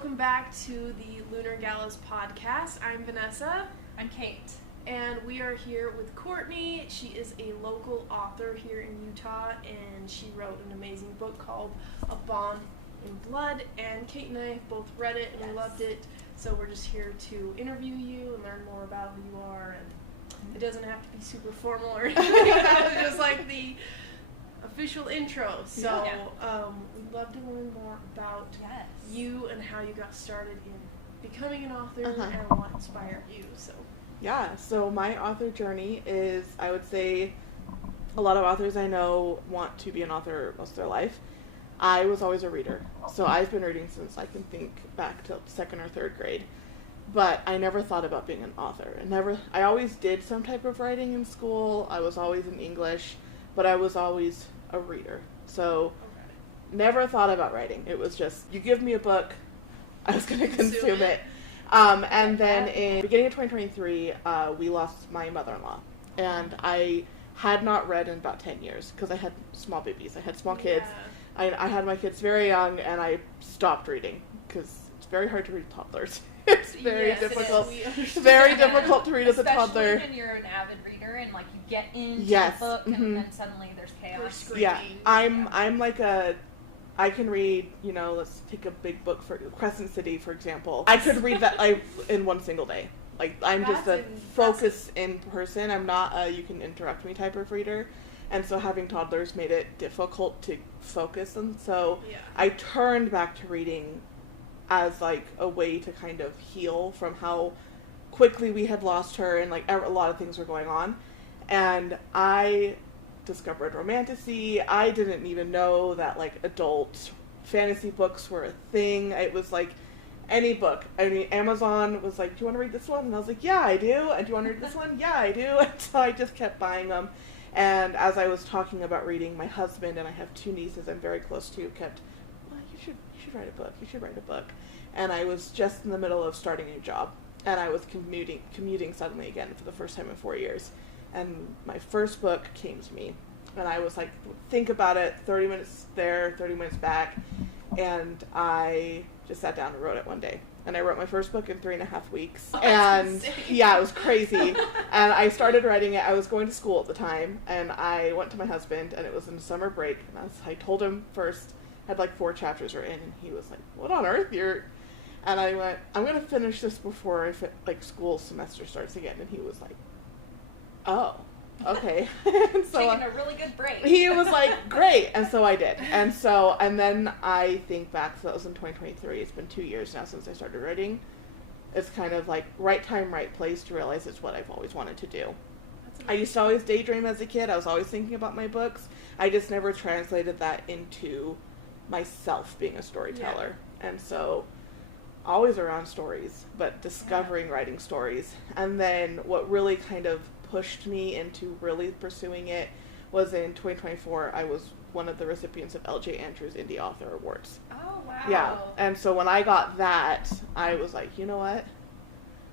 welcome back to the Lunar Galas Podcast. I'm Vanessa. I'm Kate. And we are here with Courtney. She is a local author here in Utah, and she wrote an amazing book called A Bond in Blood. And Kate and I both read it, and we loved it. So we're just here to interview you and learn more about who you are. And it doesn't have to be super formal or anything. That was just like the official intro. So we'd love to learn more about you and how you got started in becoming an author and what inspired you. So my author journey is, I would say, a lot of authors I know want to be an author most of their life. I was always a reader, so I've been reading since I can think back to 2nd or 3rd grade. But I never thought about being an author. I always did some type of writing in school. I was always in English, but I was always a reader. So never thought about writing. It was just, you give me a book, I was going to consume it. And then in the beginning of 2023, we lost my mother-in-law. And I had not read in about 10 years because I had small babies. I had small kids. I had my kids very young, and I stopped reading because it's very hard to read toddlers. It's very difficult. Very difficult to read as a toddler. Especially when you're an avid reader and like you get into the book and then suddenly there's chaos. I'm like I can read, let's take a big book for Crescent City, for example. I could read that in one single day. Like, I'm just a focus in person. I'm not a you can interrupt me type of reader. And so having toddlers made it difficult to focus. And so I turned back to reading as like a way to kind of heal from how quickly we had lost her and like a lot of things were going on. And I discovered romantasy. I didn't even know that like adult fantasy books were a thing. It was like any book. I mean, Amazon was like, do you want to read this one? And I was like, yeah, I do. And do you want to read this one? Yeah, I do. And so I just kept buying them. And as I was talking about reading, my husband, and I have 2 nieces I'm very close to, kept, well, you should write a book. You should write a book. And I was just in the middle of starting a new job. And I was commuting suddenly again for the first time in 4 years. And my first book came to me. And I was like, think about it, 30 minutes there, 30 minutes back. And I just sat down and wrote it one day. And I wrote my first book in 3.5 weeks. And it was crazy. And I started writing it. I was going to school at the time. And I went to my husband, and it was in summer break. And I told him first, had like 4 chapters written. And he was like, what on earth? And I went, I'm going to finish this before school semester starts again. And he was like, oh, okay. And so taking a really good break. He was like, great. And so I did. And then I think back, so that was in 2023. It's been 2 years now since I started writing. It's kind of like right time, right place to realize it's what I've always wanted to do. I used to always daydream as a kid. I was always thinking about my books. I just never translated that into myself being a storyteller. And so always around stories, but discovering writing stories. And then what really kind of pushed me into really pursuing it was in 2024. I was one of the recipients of L.J. Andrews Indie Author Awards. Oh, wow. Yeah. And so when I got that, I was like, you know what?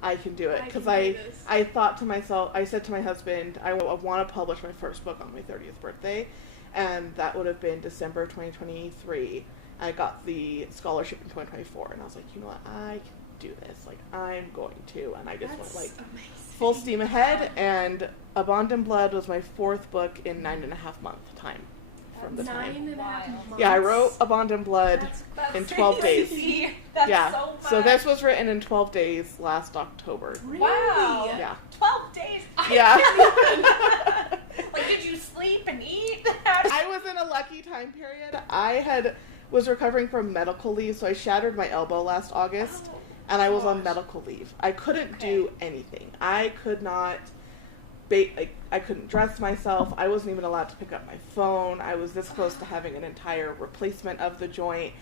I can do it. Because I thought to myself, I said to my husband, I want to publish my first book on my 30th birthday. And that would have been December 2023. I got the scholarship in 2024. And I was like, you know what? I can do this. Like, I'm going to. And I just went like full steam ahead. And A Bond in Blood was my 4th book in 9.5 month time. From the time. 9.5 months? Yeah, I wrote A Bond in Blood in 12 days. That's so much. So this was written in 12 days last October. Really? Wow. Yeah. 12 days? Yeah. Like, did you sleep and eat? I was in a lucky time period. I was recovering from medical leave, so I shattered my elbow last August, and I was on medical leave. I couldn't do anything. I could not I couldn't dress myself. I wasn't even allowed to pick up my phone. I was this close to having an entire replacement of the joint.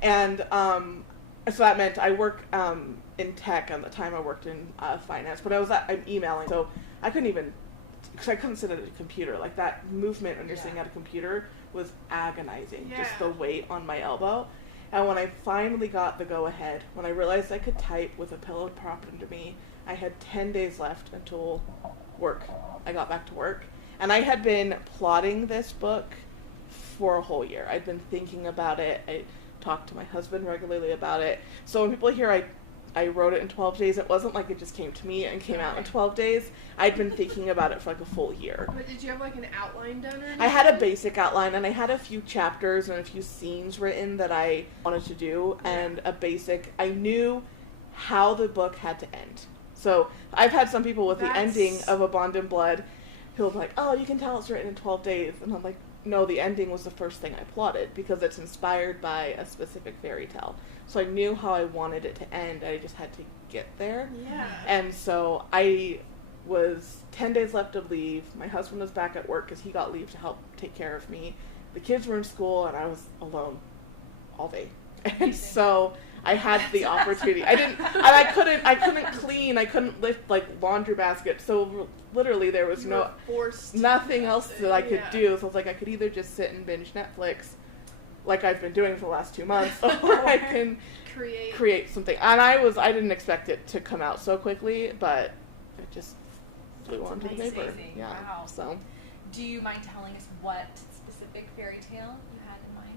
And so that meant I work in tech. At the time I worked in finance, but I'm emailing. So I couldn't sit at a computer. Like that movement when you're sitting at a computer was agonizing. Just the weight on my elbow. And when I finally got the go-ahead, when I realized I could type with a pillow propped under me, I had 10 days left until work. I got back to work. And I had been plotting this book for a whole year. I'd been thinking about it. I talk to my husband regularly about it. So when people hear I wrote it in 12 days, it wasn't like it just came to me and came out in 12 days. I'd been thinking about it for like a full year. But did you have like an outline done or anything? I had a basic outline, and I had a few chapters and a few scenes written that I wanted to do, and I knew how the book had to end. So I've had some people with the ending of A Bond in Blood who are like, oh, you can tell it's written in 12 days. And I'm like, no, the ending was the first thing I plotted because it's inspired by a specific fairy tale. So I knew how I wanted it to end. I just had to get there. Yeah. And so I was 10 days left of leave. My husband was back at work because he got leave to help take care of me. The kids were in school, and I was alone all day. And so I had the opportunity. I couldn't clean. I couldn't lift like laundry baskets. So literally there was nothing else that I could do. So I was like, I could either just sit and binge Netflix like I've been doing for the last 2 months, or I can create something. And I didn't expect it to come out so quickly, but it just flew onto the paper. Yeah. Wow. So, do you mind telling us what specific fairy tale you had in mind?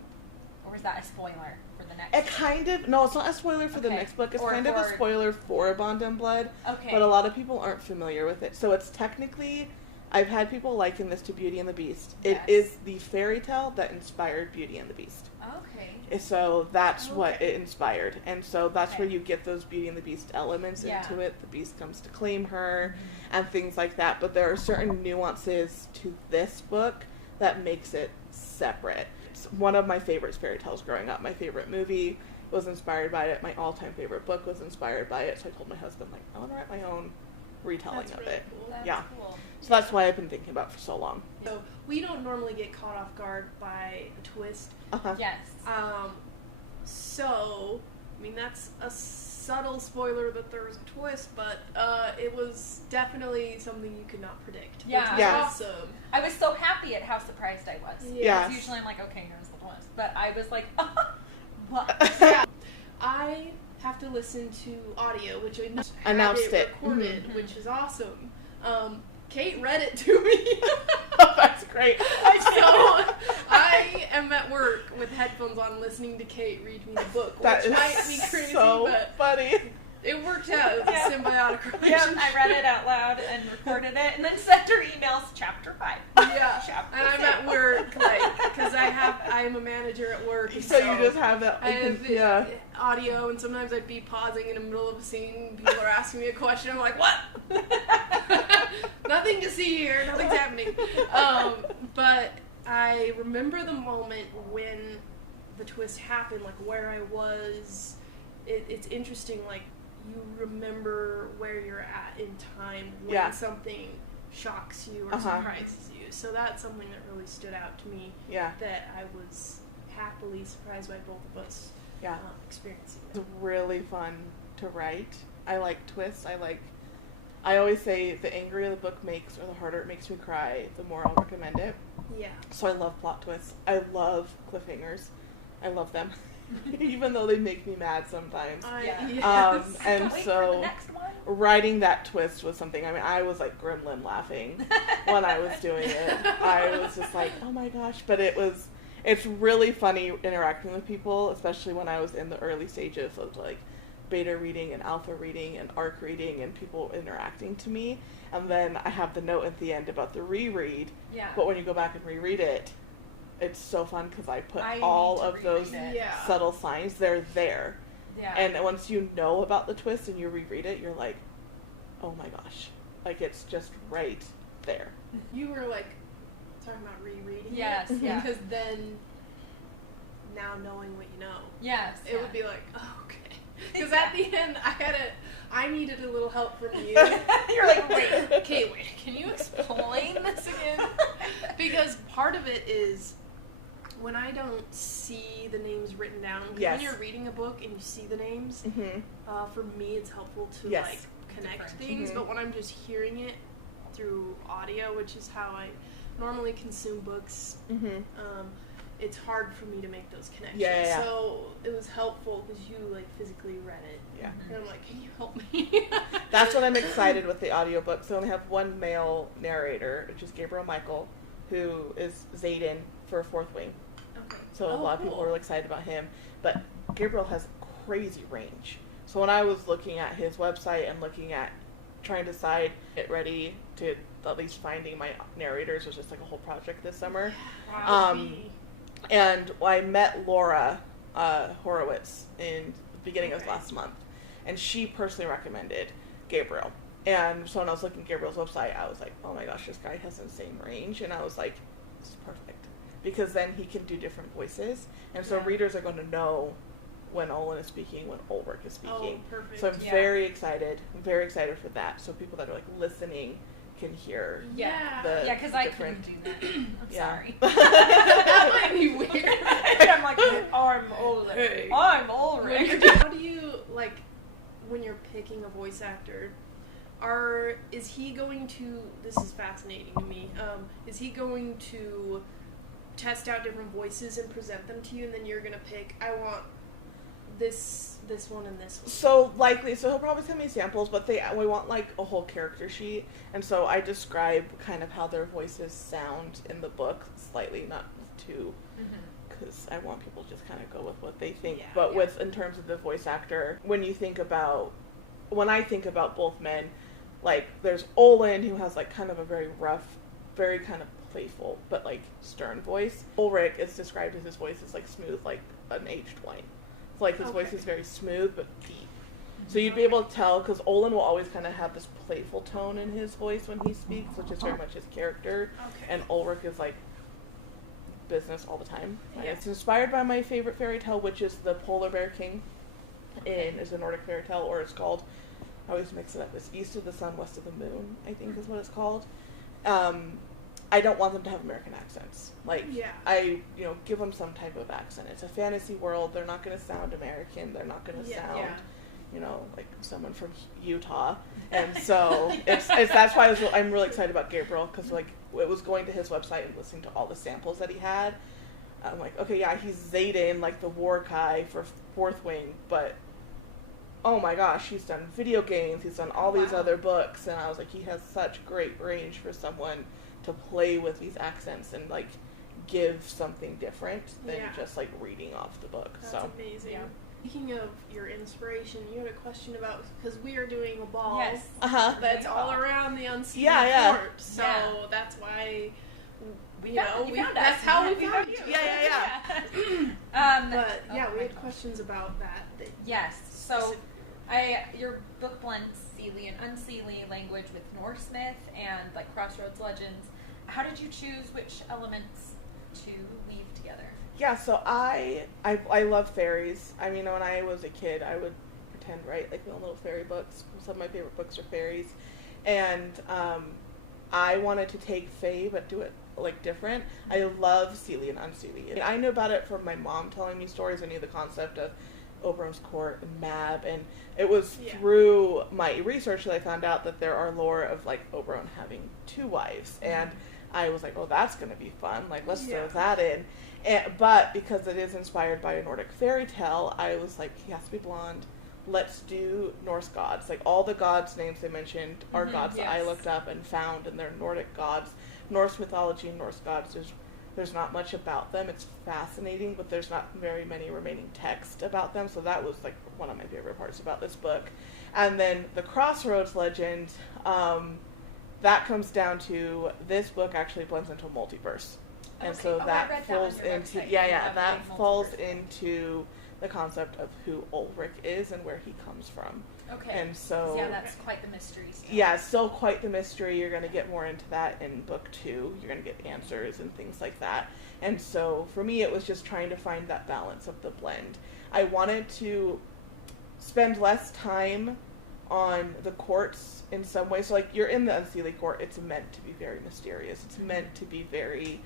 Or was that a spoiler for the next book? No, it's not a spoiler for the next book. It's kind of a spoiler for A Bond in Blood. Okay. But a lot of people aren't familiar with it. So it's technically, I've had people liken this to Beauty and the Beast. It is the fairy tale that inspired Beauty and the Beast. Okay. So that's what it inspired. And so that's where you get those Beauty and the Beast elements into it. The Beast comes to claim her and things like that. But there are certain nuances to this book that makes it separate. It's one of my favorite fairy tales growing up. My favorite movie was inspired by it. My all-time favorite book was inspired by it. So I told my husband, like, I want to write my own retelling of it. Cool. That's cool. So that's why I've been thinking about it for so long. So we don't normally get caught off guard by a twist. Yes. So, I mean, that's a subtle spoiler that there was a twist, but it was definitely something you could not predict. Yeah. Which was awesome. I was so happy at how surprised I was. Yeah. Because usually I'm like, okay, here's the twist. But I was like, what? Yeah. I have to listen to audio, which I announced it recorded, which is awesome. Kate read it to me. Oh, that's great. So I am at work with headphones on, listening to Kate read me the book, which might be crazy, so but funny. It worked out. It was a symbiotic relationship. Yeah, I read it out loud and recorded it, and then sent her emails. Chapter 5. Yeah, Chapter and I'm 6. at work, like, because I'm a manager at work. And so you just have that. I have audio, and sometimes I'd be pausing in the middle of a scene. People are asking me a question. I'm like, what? Nothing to see here. Nothing's happening. But I remember the moment when the twist happened, like where I was. It's interesting, like, you remember where you're at in time when something shocks you or surprises you. So that's something that really stood out to me. Yeah. That I was happily surprised by both of us experiencing. It's really fun to write. I like twists. I always say the angrier the book makes or the harder it makes me cry, the more I'll recommend it. Yeah. So I love plot twists. I love cliffhangers. I love them. Even though they make me mad sometimes. And so writing that twist was something, I mean, I was like gremlin laughing when I was doing it. I was just like, oh my gosh. But it's really funny interacting with people, especially when I was in the early stages of like beta reading and alpha reading and ARC reading and people interacting to me. And then I have the note at the end about the reread. Yeah. But when you go back and reread it, it's so fun because I put all of those subtle signs. They're there. Yeah. And once you know about the twist and you reread it, you're like, oh my gosh. Like, it's just right there. You were like talking about rereading it? Yes, yeah. Because then, now knowing what you know, it would be like, oh, okay. Because at the end, I needed a little help from you. You're like, wait, can you explain this again? Because part of it is when I don't see the names written down. When you're reading a book and you see the names, for me it's helpful to like connect things. But when I'm just hearing it through audio, which is how I normally consume books, it's hard for me to make those connections. Yeah. So it was helpful because you like physically read it. Yeah. And I'm like, can you help me? That's what I'm excited with the audiobook. So I only have one male narrator, which is Gabriel Michael, who is Zayden for Fourth Wing. Okay. So a lot of people were really excited about him. But Gabriel has crazy range. So when I was looking at his website and looking at trying to decide, get ready to at least finding my narrators was just like a whole project this summer. Wow. And I met Laura Horowitz in the beginning of last month, and she personally recommended Gabriel. And so when I was looking at Gabriel's website, I was like, oh my gosh, this guy has insane range. And I was like, this is perfect. Because then he can do different voices. And so readers are going to know when Olin is speaking, when Ulrich is speaking. Oh, perfect. So I'm very excited. I'm very excited for that. So people that are like listening can hear because I couldn't do that. I'm sorry. That might be weird. I'm like, I'm Ulrich. I'm Ulrich. How do you, like, when you're picking a voice actor, is he going to, this is fascinating to me, is he going to test out different voices and present them to you, and then you're going to pick, I want this one and this one? So likely, so he'll probably send me samples, but we want like a whole character sheet, and so I describe kind of how their voices sound in the book, slightly, not too, because I want people to just kind of go with what they think, with, in terms of the voice actor, when I think about both men, like, there's Olin, who has, like, kind of a very rough, very kind of playful, but, like, stern voice. Ulrich is described as his voice is, like, smooth, like an aged wine. So, like, his voice is very smooth, but deep. So you'd be able to tell, because Olin will always kind of have this playful tone in his voice when he speaks, which is very much his character. And Ulrich is, like, business all the time. And it's inspired by my favorite fairy tale, which is the Polar Bear King. Is a Nordic fairy tale, or it's called, I always mix it up, it's East of the Sun, West of the Moon, I think is what it's called. I don't want them to have American accents. Like, give them some type of accent. It's a fantasy world. They're not going to sound American. They're not going to sound, like someone from Utah. And so that's why I'm really excited about Gabriel, because, like, it was going to his website and listening to all the samples that he had. I'm like, okay, he's Zayden, like the war Kai for Fourth Wing, but oh my gosh, he's done video games, he's done all these other books, and I was like, he has such great range for someone to play with these accents and, like, give something different than just, like, reading off the book. That's amazing. Yeah. Speaking of your inspiration, you had a question about, because we are doing a ball that's all around the Unseelie Court, so that's why... that's how we found you. But we had questions about that. Yes. So, your book blends Seelie and Unseelie language with Norse myth and, like, Crossroads legends. How did you choose which elements to weave together? Yeah, so I love fairies. I mean, when I was a kid, I would pretend write, like, little fairy books. Some of my favorite books are fairies, and I wanted to take Fae but do it, like, different. I love Seelie and Unseelie. And I knew about it from my mom telling me stories. I knew the concept of Oberon's Court and Mab, and it was through my research that I found out that there are lore of, like, Oberon having 2 wives, and I was like, oh, that's going to be fun. Like, let's throw that in. But because it is inspired by a Nordic fairy tale, I was like, he has to be blonde. Let's do Norse gods. Like, all the gods' names they mentioned are gods that I looked up and found, and they're Nordic gods. Norse mythology and Norse gods, there's not much about them. It's fascinating, but there's not very many remaining text about them, so that was, like, one of my favorite parts about this book. And then the Crossroads legend, that comes down to, this book actually blends into a multiverse. And so that falls into, that falls into the concept of who Ulrich is and where he comes from. Okay. And so... that's quite the mystery still. Yeah, still quite the mystery. You're going to get more into that in book 2. You're going to get answers and things like that. And so, for me, it was just trying to find that balance of the blend. I wanted to spend less time on the courts in some way. So, like, you're in the Unseelie Court. It's meant to be very mysterious. It's meant to be very,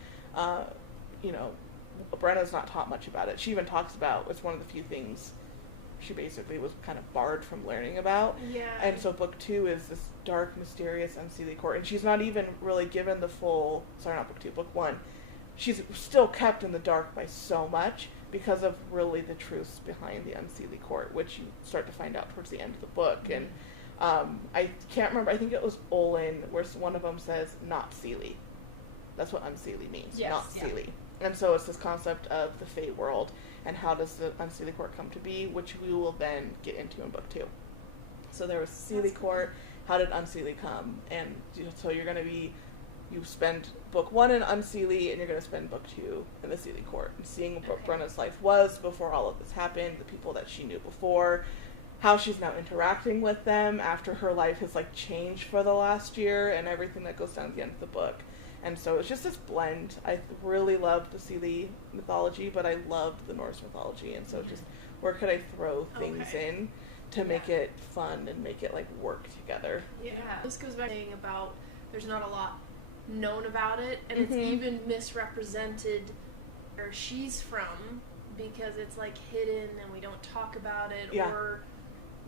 Brenna's not taught much about it. She even talks about, it's one of the few things she basically was kind of barred from learning about. Yeah. And so book 2 is this dark, mysterious Unseelie Court. And she's not even really given the full, not book 2, book 1. She's still kept in the dark by so much because of really the truths behind the Unseelie Court, which you start to find out towards the end of the book. And I can't remember, I think it was Olin, where one of them says, not Seelie. That's what Unseelie means, not Seelie. And so it's this concept of the Fae world and how does the Unseelie Court come to be, which we will then get into in book 2. So there was Unseelie Court. How did Unseelie come? And so you're going to be, you spend book 1 in Unseelie, and you're going to spend book 2 in the Unseelie Court, and seeing what Brenna's life was before all of this happened, the people that she knew before, how she's now interacting with them after her life has like changed for the last year, and everything that goes down at the end of the book. And so it's just this blend. I really loved the Unseelie mythology, but I loved the Norse mythology, and so just where could I throw things in to make it fun and make it like work together. Yeah. This goes back to saying about there's not a lot known about it, and it's even misrepresented where she's from because it's like hidden and we don't talk about it, or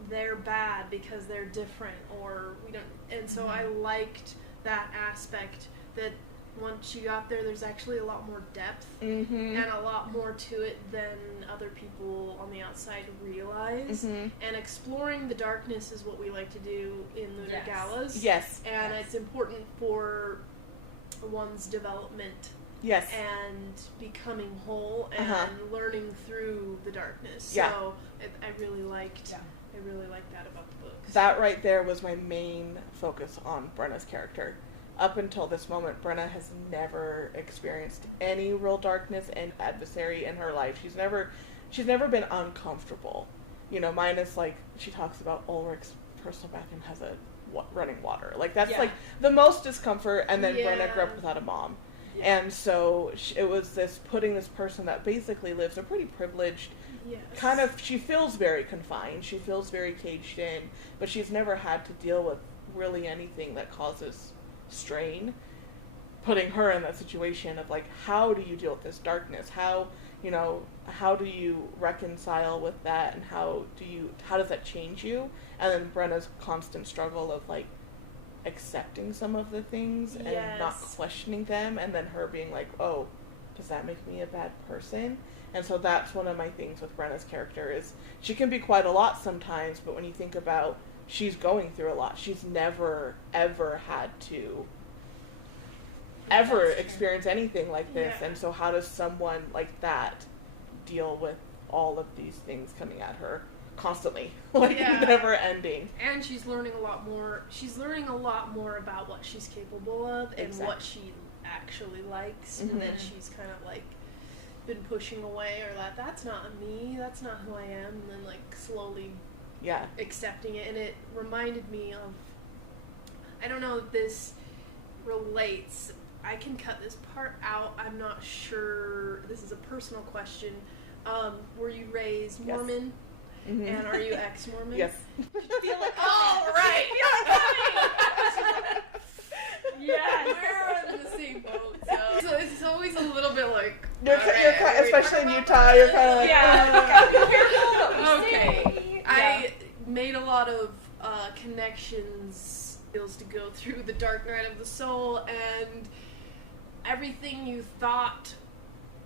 they're bad because they're different, or we don't. And so I liked that aspect that once you got there's actually a lot more depth and a lot more to it than other people on the outside realize. And exploring the darkness is what we like to do in Lunar Galas. And it's important for one's development. And becoming whole and learning through the darkness. So I really liked that about the books. That right there was my main focus on Brenna's character. Up until this moment, Brenna has never experienced any real darkness and adversary in her life. She's never been uncomfortable. You know, minus like she talks about Ulrich's personal bathroom has a running water. Like that's like the most discomfort. And then Brenna grew up without a mom, and so it was this putting this person that basically lives a pretty privileged. Kind of, she feels very confined. She feels very caged in, but she's never had to deal with really anything that causes strain, putting her in that situation of like, how do you deal with this darkness? How do you reconcile with that, and how does that change you? And then Brenna's constant struggle of like accepting some of the things and not questioning them, and then her being like, oh, does that make me a bad person? And so that's one of my things with Brenna's character is she can be quite a lot sometimes, but when you think about she's going through a lot. She's never, ever had to experience anything like this. And so how does someone like that deal with all of these things coming at her constantly, never ending? And she's learning a lot more. She's learning a lot more about what she's capable of and what she actually likes. And then she's kind of like been pushing away, or that's not me, that's not who I am, and then like slowly accepting it. And it reminded me of, I don't know if this relates, I can cut this part out, I'm not sure, this is a personal question. Were you raised Mormon? And are you ex-Mormon? Yes. Feel like, oh, right! Yeah, we're in the same boat. So it's always a little bit like, you're especially in Utah, you're kind of like, okay. I made a lot of connections, feels to go through the dark night of the soul, and everything you thought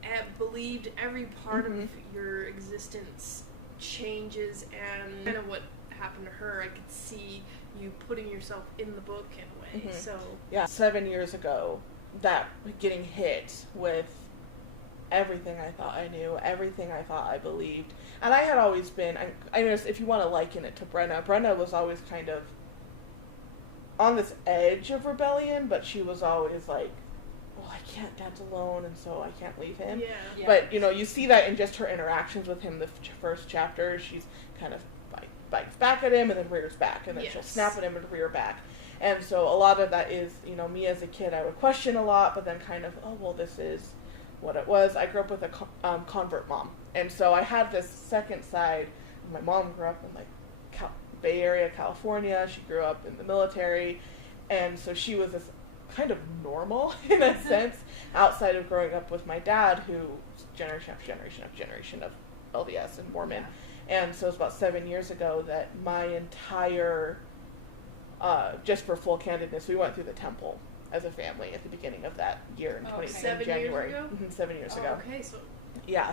and believed, every part of your existence changes, and kind of what happened to her, I could see you putting yourself in the book in a way. So 7 years ago, that getting hit with everything I thought I knew, everything I thought I believed, and I had always been, I noticed, if you want to liken it to Brenna was always kind of on this edge of rebellion, but she was always like, well, I can't, Dad's alone, and so I can't leave him. But, you see that in just her interactions with him the first chapter. She's kind of bites back at him and then rears back, and then she'll snap at him and rear back. And so a lot of that is, me as a kid, I would question a lot, but then kind of, oh, well, this is what it was. I grew up with a convert mom, and so I had this second side. My mom grew up in, like, Bay Area, California. She grew up in the military, and so she was this kind of normal, in a sense, outside of growing up with my dad, who's generation after generation after generation of LDS and Mormon. And so it was about 7 years ago that my entire, just for full candidness, we went through the temple as a family at the beginning of that year in 2010, January. 7 years ago. Okay, so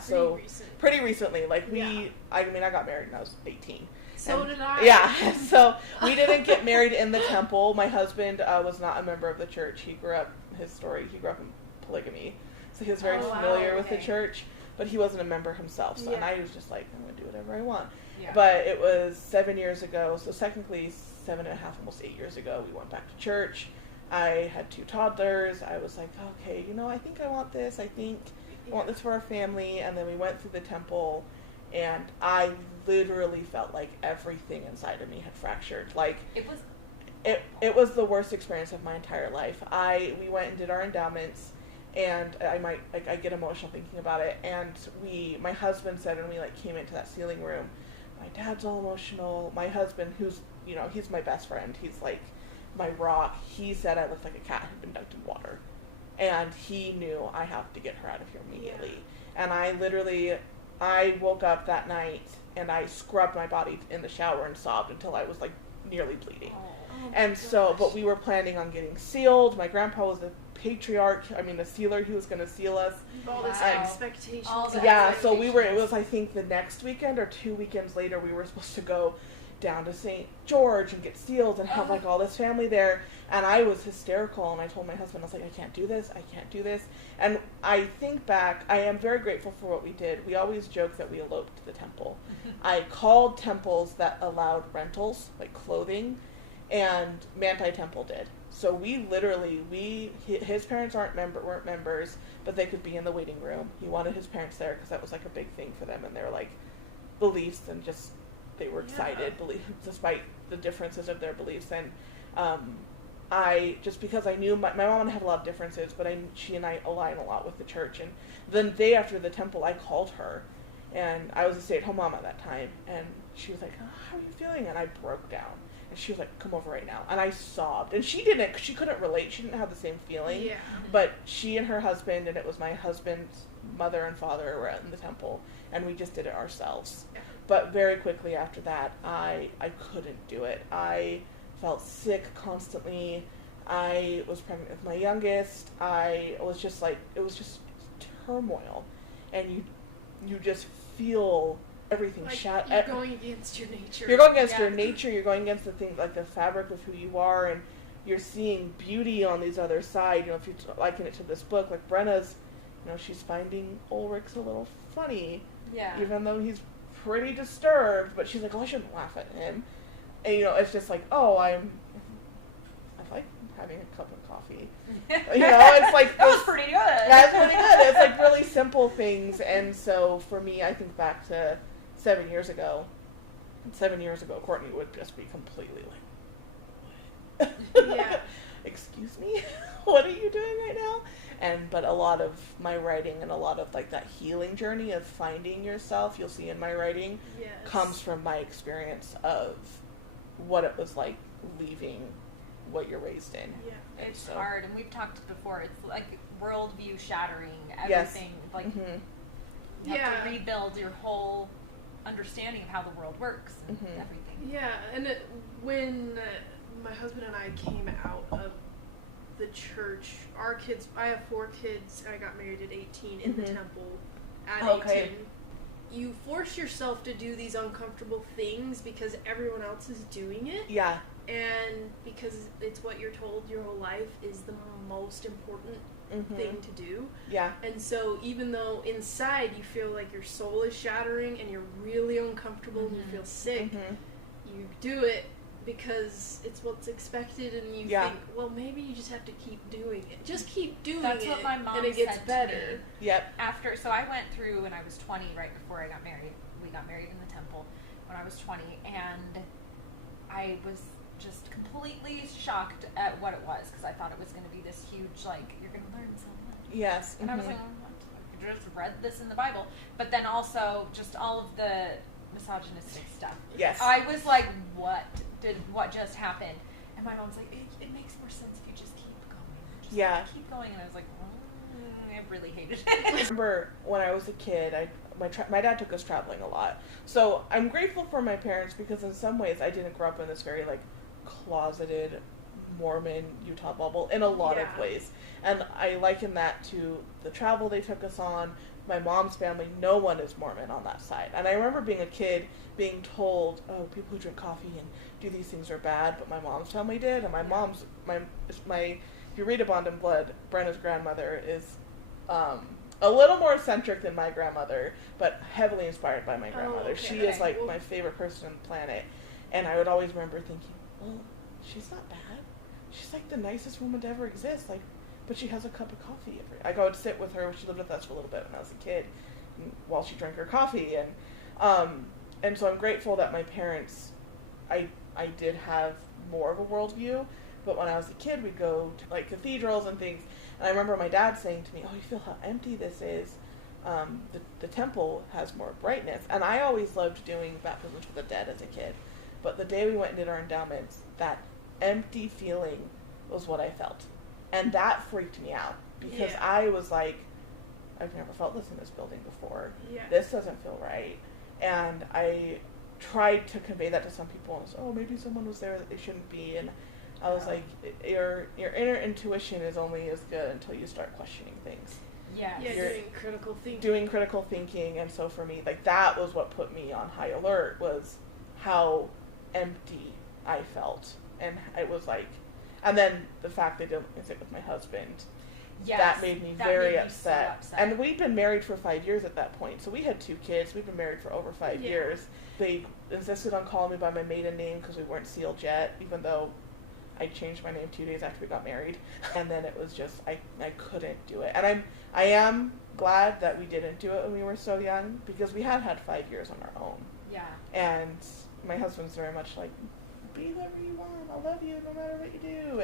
so pretty recently. Like I got married when I was 18. So did I. Yeah, so we didn't get married in the temple. My husband was not a member of the church. He grew up in polygamy. so he was very familiar with the church, but he wasn't a member himself. So and I was just like, I'm gonna do whatever I want. Yeah. But it was 7 years ago, so technically 7.5, almost 8 years ago, we went back to church. I had 2 toddlers. I was like, okay, I think I want this. I want this for our family. And then we went through the temple, and I literally felt like everything inside of me had fractured. Like it was the worst experience of my entire life. We went and did our endowments, and I get emotional thinking about it. And my husband said when we came into that ceiling room, my dad's all emotional. My husband, who's he's my best friend. He's like my rock. He said I looked like a cat had been dunked in water, and he knew I have to get her out of here immediately. Yeah. And I woke up that night and I scrubbed my body in the shower and sobbed until I was nearly bleeding. And so, but we were planning on getting sealed. My grandpa was the patriarch. The sealer. He was going to seal us. All this expectation. So it was, I think, the next weekend or 2 weekends later, we were supposed to go down to St. George and get sealed and have all this family there. And I was hysterical, and I told my husband, I was like, I can't do this. And I think back, I am very grateful for what we did. We always joke that we eloped to the temple. I called temples that allowed rentals, like clothing, and Manti Temple did. So we literally, his parents weren't members, but they could be in the waiting room. He wanted his parents there because that was a big thing for them, and their beliefs, and just they were excited, despite the differences of their beliefs. And I, just because I knew my mom and I had a lot of differences, but she and I align a lot with the church. And the day after the temple, I called her, and I was a stay-at-home mom at that time, and she was like, how are you feeling? And I broke down. And she was like, come over right now. And I sobbed. And she couldn't relate. She didn't have the same feeling. Yeah. But she and her husband, and it was my husband's mother and father, were in the temple. And we just did it ourselves. Yeah. But very quickly after that, I couldn't do it. I felt sick constantly. I was pregnant with my youngest. I was just it was just turmoil. And you just feel everything you're going against your nature. You're going against your nature. You're going against the things the fabric of who you are, and you're seeing beauty on these other side. If you liken it to this book, Brenna's, she's finding Ulrich's a little funny, even though he's pretty disturbed. But she's like, I shouldn't laugh at him, and it's just I like having a cup of coffee. It's that was pretty good. That's pretty good. It's really simple things, and so for me, I think back to 7 years ago. 7 years ago, Courtney would just be completely what? Yeah. Excuse me? What are you doing right now? But a lot of my writing and a lot of that healing journey of finding yourself, you'll see in my writing, comes from my experience of what it was like leaving what you're raised in. Yeah. It's hard, and we've talked before, it's worldview shattering, everything. Yes. You have to rebuild your whole understanding of how the world works and everything. Yeah, and when my husband and I came out of the church, our kids, I have 4 kids, and I got married at 18 in the temple at 18. You force yourself to do these uncomfortable things because everyone else is doing it. Yeah. And because it's what you're told your whole life is the most important thing to do. Yeah. And so even though inside you feel like your soul is shattering and you're really uncomfortable and you feel sick, you do it because it's what's expected, and you think, well, maybe you just have to keep doing it. Just keep doing it. That's what my mom and it gets said better. To me. Yep. So I went through when I was 20, right before I got married. We got married in the temple when I was 20, and I was just completely shocked at what it was, because I thought it was going to be this huge, you're going to learn so much. Yes. And I was like, I just read this in the Bible. But then also just all of the misogynistic stuff. Yes. I was like, what just happened? And my mom's like, it makes more sense if you just keep going. Keep going. And I was like, I really hated it. I remember when I was a kid, my dad took us traveling a lot. So I'm grateful for my parents, because in some ways I didn't grow up in this very closeted Mormon Utah bubble in a lot of ways. And I liken that to the travel they took us on. My mom's family, no one is Mormon on that side. And I remember being a kid being told, oh, people who drink coffee and do these things are bad, but my mom's family did. And my mom's, if you read A Bond in Blood, Brenna's grandmother is A little more eccentric than my grandmother, but heavily inspired by my grandmother. okay. She is like my favorite person on the planet. And I would always remember thinking, well, she's not bad. She's like the nicest woman to ever exist. Like, but she has a cup of coffee I would sit with her. She lived with us for a little bit when I was a kid, while she drank her coffee. And so I'm grateful that my parents, I did have more of a worldview. But when I was a kid, we'd go to like cathedrals and things. And I remember my dad saying to me, "Oh, you feel how empty this is? The temple has more brightness." And I always loved doing baptisms for the dead as a kid. But the day we went and did our endowments, that empty feeling was what I felt. And that freaked me out. Because I was like, I've never felt this in this building before. Yeah. This doesn't feel right. And I tried to convey that to some people. And I was, oh, maybe someone was there that they shouldn't be. And I was like, your inner intuition is only as good until you start questioning things. Yeah, doing critical thinking. Doing critical thinking. And so for me, like, that was what put me on high alert, was how empty I felt. And it was like, and then the fact that I didn't visit with my husband, that made me very upset. So And we'd been married for 5 years at that point. So we had 2 kids. We'd been married for over 5 years. They insisted on calling me by my maiden name because we weren't sealed yet, even though I changed my name 2 days after we got married. And then it was just, I couldn't do it. And I am glad that we didn't do it when we were so young, because we had 5 years on our own. Yeah. And my husband's very much like, be whoever you want, I'll love you no matter what you do.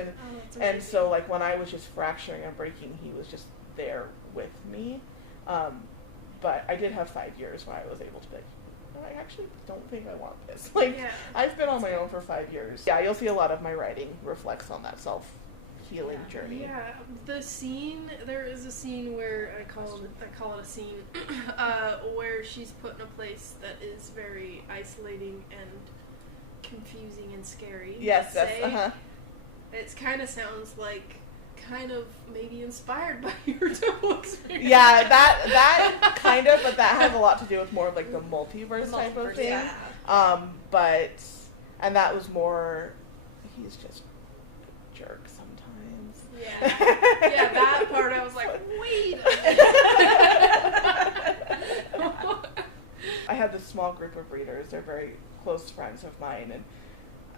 And so like when I was just fracturing and breaking, he was just there with me. But I did have 5 years when I was able to be like, no, I actually don't think I want this. Like, I've been on my own for 5 years. Yeah, you'll see a lot of my writing reflects on that self-healing journey. Yeah, the scene, there is a scene where I call it a scene, where she's put in a place that is very isolating and confusing and scary. Yes, that's, It kind of sounds like maybe inspired by your temple experience. Yeah, that kind of, but that has a lot to do with more of like the multiverse type of thing. Yeah. And that was more, he's just a jerk sometimes. Yeah. Yeah, that part I was like, wait a minute. I had this small group of readers. They're very close friends of mine, and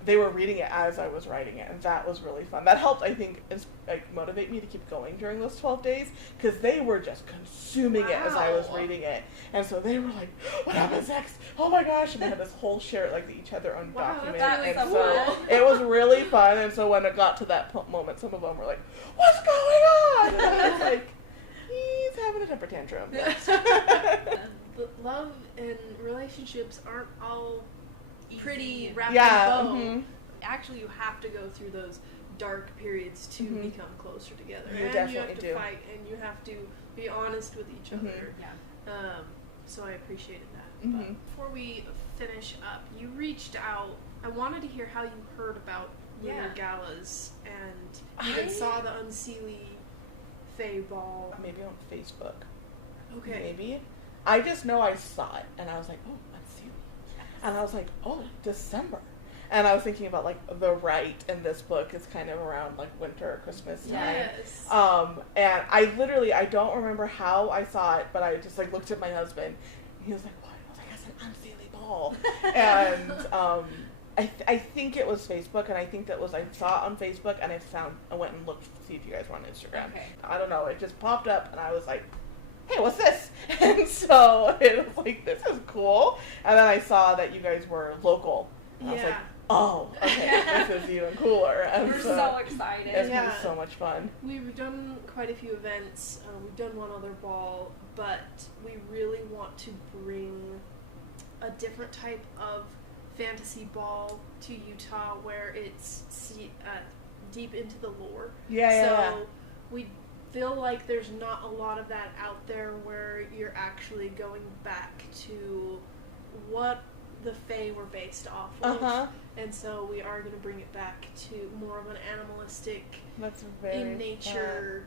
they were reading it as I was writing it, and that was really fun. That helped, I think, motivate me to keep going during those 12 days, because they were just consuming it as I was reading it. And so they were like, what happens next? Oh my gosh. And they had this whole share, like, each other own document. Really and so it was really fun. And so when it got to that moment, some of them were like, what's going on? And I was like, he's having a temper tantrum. Love and relationships aren't all pretty wrapped in a bow. Mm-hmm. Actually, you have to go through those dark periods to become closer together. You and definitely you have to do. fight, and you have to be honest with each other. Yeah. So I appreciated that. Mm-hmm. But before we finish up, you reached out. I wanted to hear how you heard about Lunar Galas, and you even saw the Unseelie Fae Ball. Maybe on Facebook. Okay. Maybe. I just know I saw it, and I was like, oh, Unseelie. And I was like, oh, December. And I was thinking about, like, the rite in this book is kind of around, like, winter or Christmas time. Yes. And I don't remember how I saw it, but I just, like, looked at my husband. And he was like, what? I was like, that's an Unseelie Ball. And I think it was Facebook, and I think that was, I saw it on Facebook, and I went and looked to see if you guys were on Instagram. Okay. I don't know. It just popped up, and I was like, hey, what's this? And so it was like, this is cool. And then I saw that you guys were local. And I was like, oh, okay, this is even cooler. And we're so excited. It's going to be so much fun. We've done quite a few events. We've done one other ball, but we really want to bring a different type of fantasy ball to Utah where it's deep into the lore. So we feel like there's not a lot of that out there where you're actually going back to what the Fae were based off of. And so we are going to bring it back to more of an animalistic, in nature,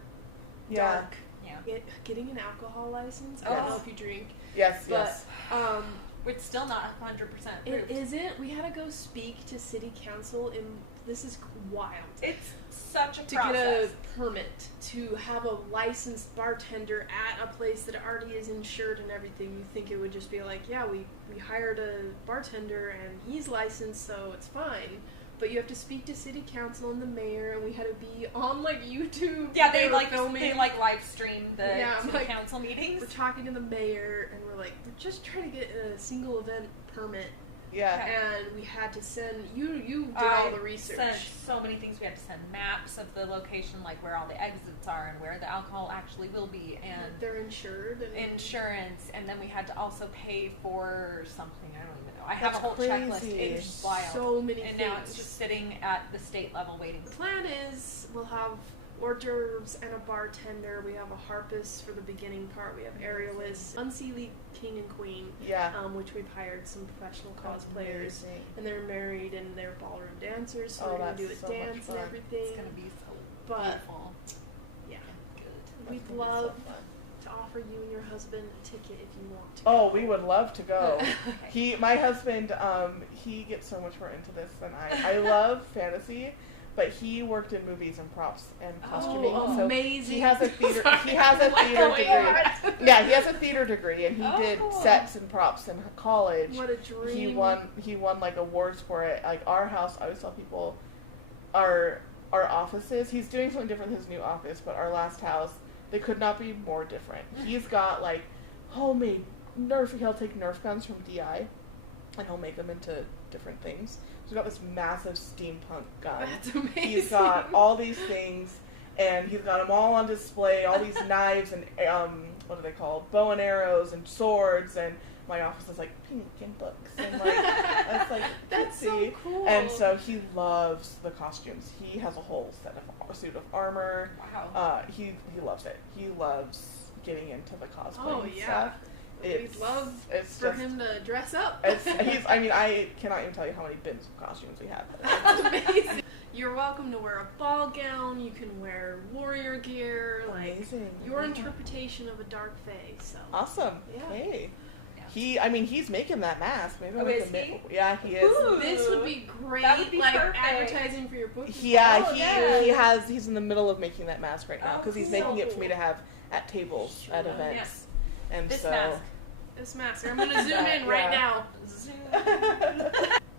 dark. Yeah. Getting an alcohol license. I don't know if you drink. Yes, but, yes. It's still not 100% It approved. isn't. We had to go speak to city council in this is wild. It's such a to process. get a permit, to have a licensed bartender at a place that already is insured and everything. You think it would just be like, yeah, we hired a bartender and he's licensed, so it's fine. But you have to speak to city council and the mayor, and we had to be on like YouTube. Yeah, they filming. they live stream the city council meetings. We're talking to the mayor, and we're like, we're just trying to get a single event permit. Yeah. And we had to send, you did all the research. Sent so many things. We had to send maps of the location, like where all the exits are and where the alcohol actually will be. And they're insured. And insurance. And then we had to also pay for something. I don't even know. I have a whole checklist. It's wild. So many things. And things. now it's just sitting at the state level waiting. The plan is we'll have hors d'oeuvres and a bartender. We have a harpist for the beginning part. We have aerialists, Unseelie King and Queen, which we've hired some professional cosplayers, and they're married and they're ballroom dancers, so we're going to do a dance and everything. It's going to be so beautiful. Yeah. Good. We'd love to offer you and your husband a ticket if you want to. Oh, we would love to go. My husband, he gets so much more into this than I. I love fantasy. But he worked in movies and props and costuming. Oh, amazing! So he has a theater. He has a theater degree. Yeah, he has a theater degree, and he did sets and props in college. What a dream! He won like awards for it. Like our house, I always tell people, our offices. He's doing something different in his new office, but our last house, they could not be more different. He's got like homemade Nerf. He'll take Nerf guns from DI, and he'll make them into different things. He's got this massive steampunk gun. That's amazing. He's got all these things, and he's got them all on display, all these knives and, what are they called? Bow and arrows and swords, and my office is like pink and books. And like, that's like, that's so cool. And so he loves the costumes. He has a whole suit of armor. Wow. He loves it. He loves getting into the cosplay stuff. We'd love for him to dress up. I cannot even tell you how many bins of costumes we have. That's amazing. You're welcome to wear a ball gown. You can wear warrior gear. Amazing. Like your interpretation of a dark fae. So awesome. Yeah. Okay. Yeah. He's making that mask. Maybe is he? Yeah, he is. Ooh, this would be great. That would be like perfect. advertising for your book. He's in the middle of making that mask right now because he's making it for me to have at tables at events. Yes. And this so mask. This mask. I'm gonna zoom in right now. Zoom.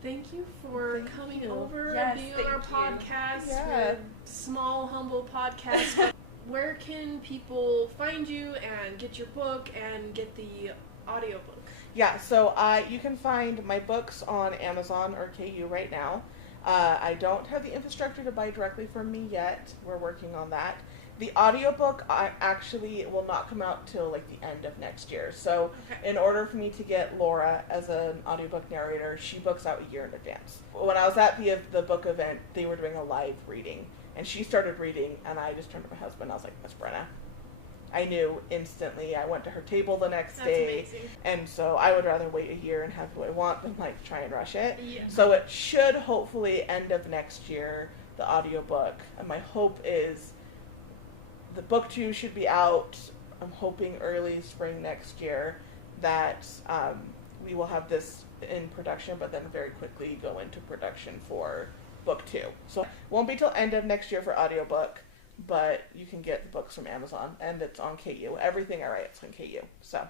Thank you for coming over and being on our podcast. Yeah. We're small, humble podcast. Where can people find you and get your book and get the audiobook? Yeah, so you can find my books on Amazon or KU right now. I don't have the infrastructure to buy directly from me yet. We're working on that. The audiobook actually will not come out till like the end of next year. So in order for me to get Laura as an audiobook narrator, she books out a year in advance. When I was at the book event, they were doing a live reading. And she started reading, and I just turned to my husband. I was like, Miss Brenna. I knew instantly. I went to her table the next day. Amazing. And so I would rather wait a year and have who I want than like try and rush it. Yeah. So it should hopefully end of next year, the audiobook. And my hope is the book 2 should be out, I'm hoping early spring next year, that we will have this in production, but then very quickly go into production for book 2. So it won't be till end of next year for audiobook, but you can get the books from Amazon, and it's on KU. Everything I write is on KU. So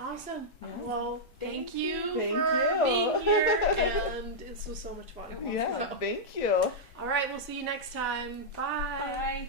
awesome. Yeah. Well, thank you for you. being here, and this was so much fun. Yeah, thank you. All right, we'll see you next time. Bye. Bye.